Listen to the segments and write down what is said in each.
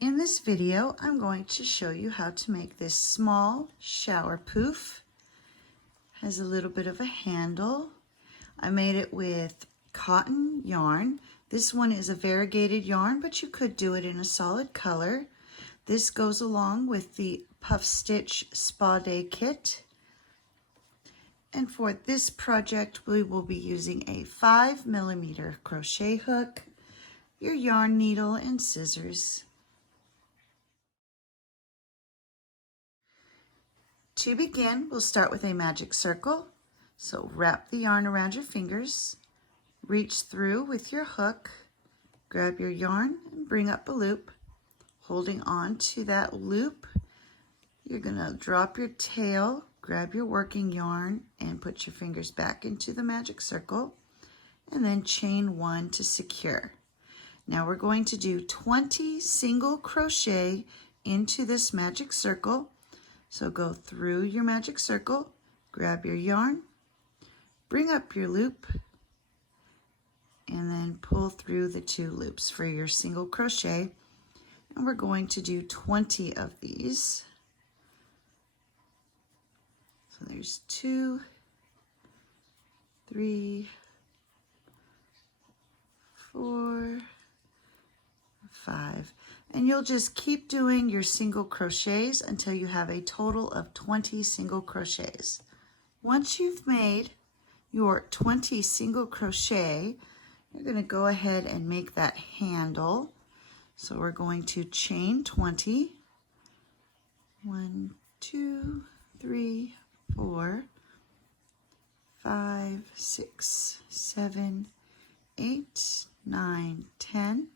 In this video, I'm going to show you how to make this small shower poof. Has a little bit of a handle. I made it with cotton yarn. This one is a variegated yarn, but you could do it in a solid color. This goes along with the Puff Stitch Spa Day kit. And for this project, we will be using a 5mm crochet hook, your yarn needle, and scissors. To begin, we'll start with a magic circle. So wrap the yarn around your fingers, reach through with your hook, grab your yarn and bring up a loop. Holding on to that loop, you're gonna drop your tail, grab your working yarn and put your fingers back into the magic circle and then chain 1 to secure. Now we're going to do 20 single crochet into this magic circle. So go through your magic circle, grab your yarn, bring up your loop, and then pull through the 2 loops for your single crochet. And we're going to do 20 of these. So there's 2, 3, 4, 5. And you'll just keep doing your single crochets until you have a total of 20 single crochets. Once you've made your 20 single crochet, you're going to go ahead and make that handle. So we're going to chain 20. 1, 2, 3, 4, 5, 6, 7, 8, 9, 10.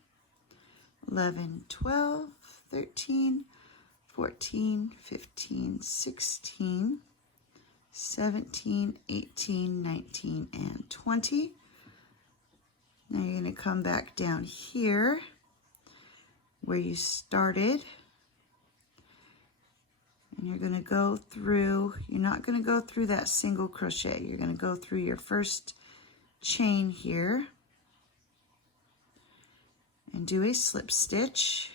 11, 12, 13, 14, 15, 16, 17, 18, 19, and 20. Now you're going to come back down here where you started. And you're going to go through, you're not going to go through that single crochet. You're going to go through your first chain here and do a slip stitch.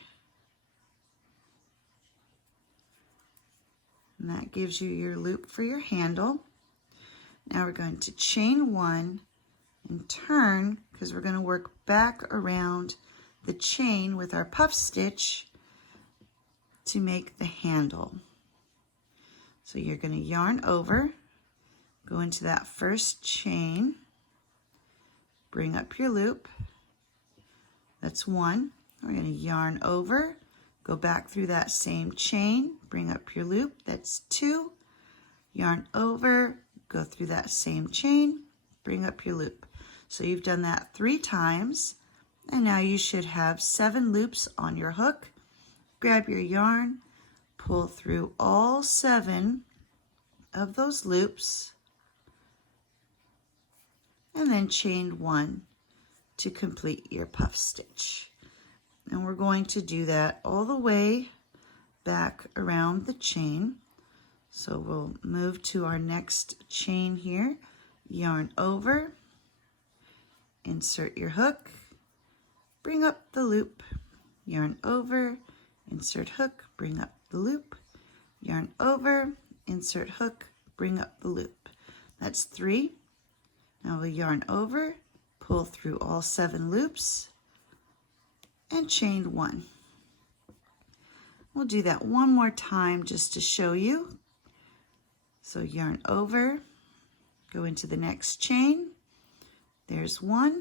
And that gives you your loop for your handle. Now we're going to chain 1 and turn, because we're going to work back around the chain with our puff stitch to make the handle. So you're going to yarn over, go into that first chain, bring up your loop. That's 1. We're going to yarn over, go back through that same chain, bring up your loop. That's 2. Yarn over, go through that same chain, bring up your loop. So you've done that 3 times, and now you should have 7 loops on your hook. Grab your yarn, pull through all 7 of those loops, and then chain 1 to complete your puff stitch. And we're going to do that all the way back around the chain. So we'll move to our next chain here, yarn over, insert your hook, bring up the loop, yarn over, insert hook, bring up the loop, yarn over, insert hook, bring up the loop. That's 3. Now we'll yarn over, pull through all 7 loops, and chain 1. We'll do that one more time just to show you. So yarn over, go into the next chain. There's 1,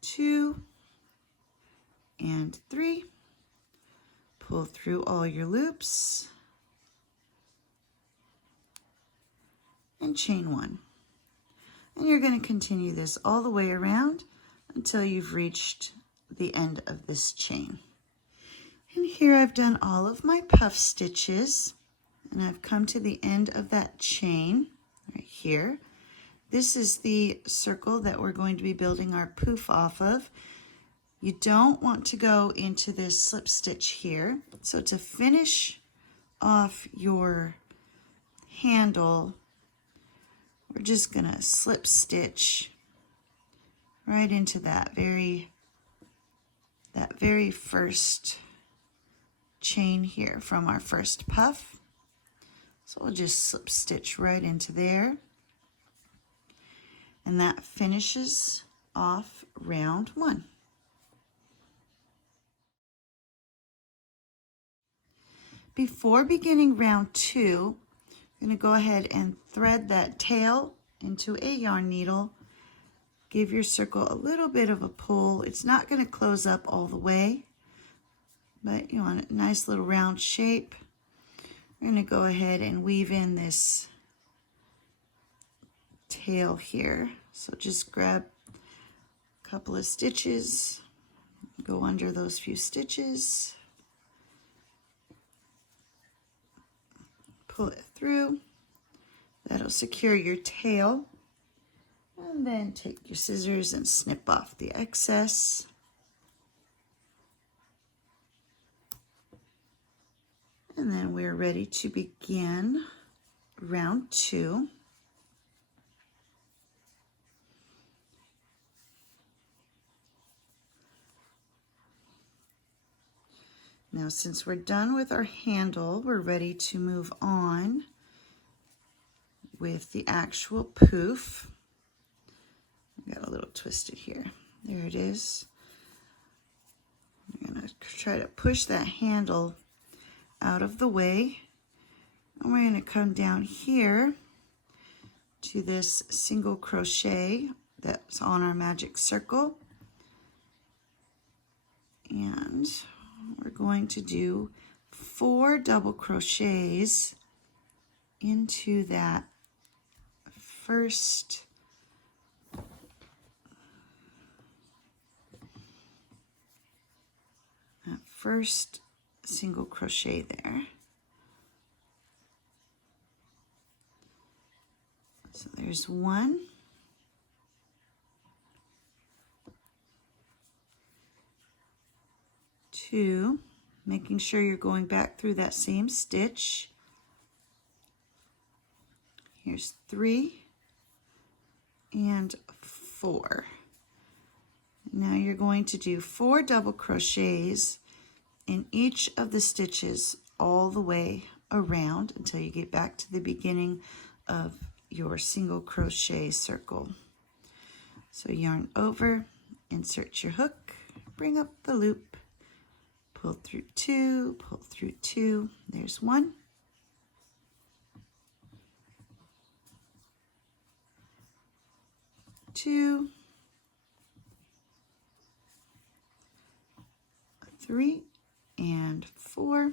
2, and 3. Pull through all your loops, and chain 1. And you're going to continue this all the way around until you've reached the end of this chain. And here I've done all of my puff stitches, and I've come to the end of that chain right here. This is the circle that we're going to be building our poof off of. You don't want to go into this slip stitch here. So to finish off your handle, we're just going to slip stitch right into that very that very first chain here from our first puff. So we'll just slip stitch right into there. And that finishes off round 1. Before beginning round 2, I'm going to go ahead and thread that tail into a yarn needle. Give your circle a little bit of a pull. It's not going to close up all the way, but you want a nice little round shape. We're going to go ahead and weave in this tail here. So just grab a couple of stitches, go under those few stitches, pull it through. That'll secure your tail. And then take your scissors and snip off the excess. And then we're ready to begin round 2. Now, since we're done with our handle, we're ready to move on with the actual poof. I got a little twisted here. There it is. I'm going to try to push that handle out of the way. And we're going to come down here to this single crochet that's on our magic circle. And we're going to do 4 double crochets into that first single crochet there. So there's 1, 2, making sure you're going back through that same stitch. Here's 3 and 4. Now you're going to do 4 double crochets in each of the stitches all the way around until you get back to the beginning of your single crochet circle. So yarn over, insert your hook, bring up the loop, pull through 2, pull through 2, there's 1. Two, 3 and 4,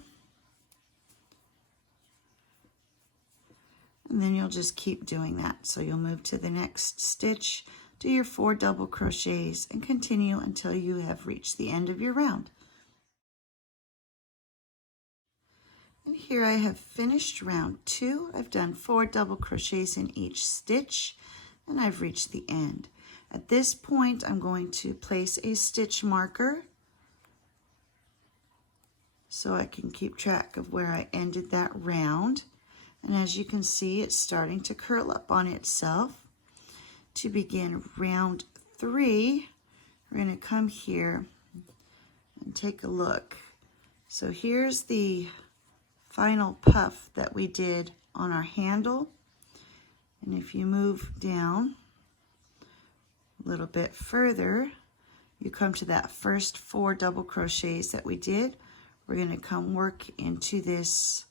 and then you'll just keep doing that. So you'll move to the next stitch, do your 4 double crochets, and continue until you have reached the end of your round. And here I have finished round 2. I've done 4 double crochets in each stitch, and I've reached the end. At this point, I'm going to place a stitch marker so I can keep track of where I ended that round. And as you can see, it's starting to curl up on itself. To begin round 3, we're going to come here and take a look. So here's the final puff that we did on our handle. And if you move down a little bit further, you come to that first 4 double crochets that we did. We're going to come work into this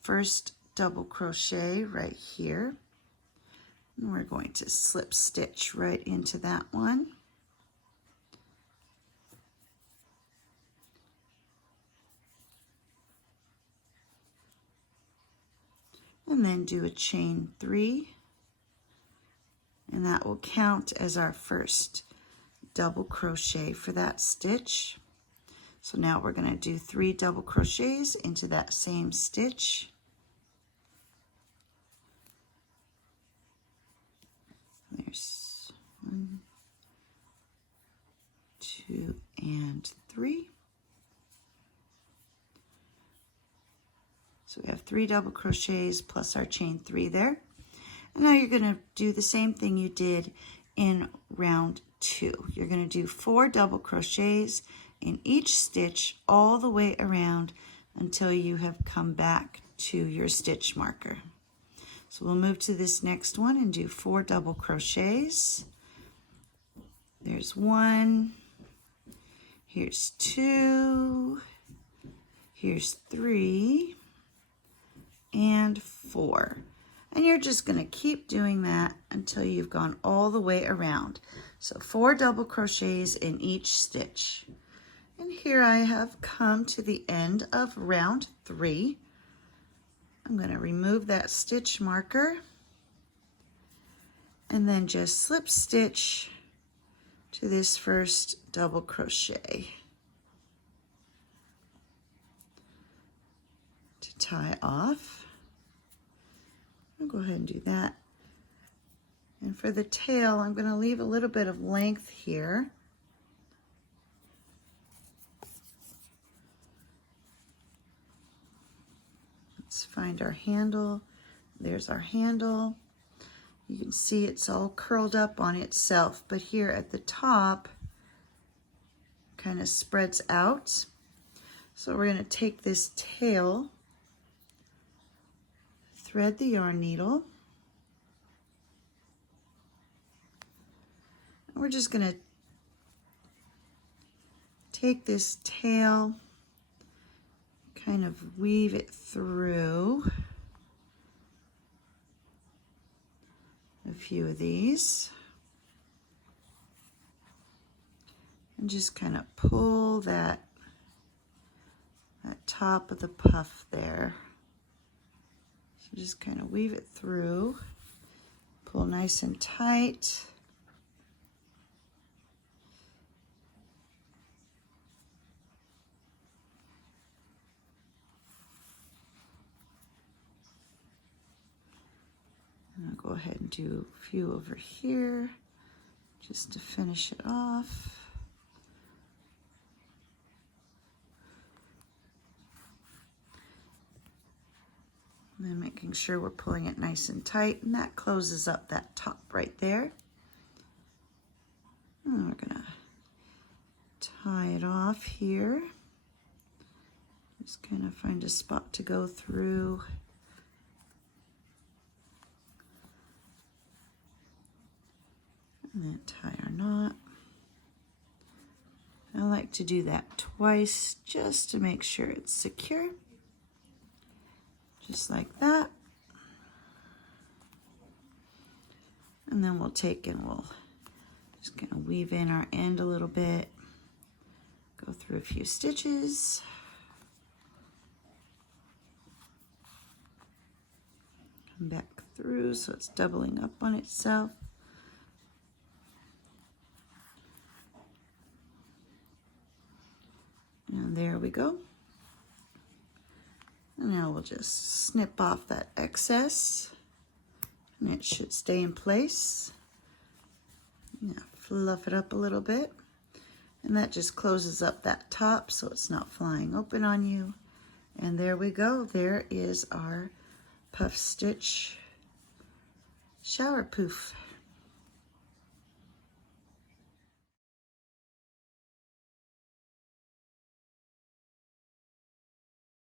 first double crochet right here. And we're going to slip stitch right into that one. And then do a chain 3, and that will count as our first double crochet for that stitch. So now we're going to do 3 double crochets into that same stitch. There's 1, 2, and 3. So we have 3 double crochets plus our chain 3 there. And now you're going to do the same thing you did in round 2. You're going to do 4 double crochets in each stitch all the way around until you have come back to your stitch marker. So we'll move to this next one and do 4 double crochets. There's 1, here's 2, here's 3, and 4. And you're just going to keep doing that until you've gone all the way around. So 4 double crochets in each stitch. And here I have come to the end of round 3. I'm going to remove that stitch marker and then just slip stitch to this first double crochet to tie off. I'll go ahead and do that. And for the tail, I'm going to leave a little bit of length here. Let's find our handle. There's our handle. You can see it's all curled up on itself, but here at the top kind of spreads out. So we're going to take this tail, thread the yarn needle, and we're just going to take this tail, kind of weave it through a few of these and just kind of pull that top of the puff there. So just kind of weave it through, pull nice and tight. And I'll go ahead and do a few over here just to finish it off. And then making sure we're pulling it nice and tight, and that closes up that top right there. And we're gonna tie it off here. Just kind of find a spot to go through. And then tie our knot. I like to do that twice just to make sure it's secure. Just like that. And then we'll take and we'll just kind of weave in our end a little bit. Go through a few stitches. Come back through so it's doubling up on itself. And there we go. And now we'll just snip off that excess and it should stay in place. Yeah, fluff it up a little bit. And that just closes up that top so it's not flying open on you. And there we go. There is our puff stitch shower poof.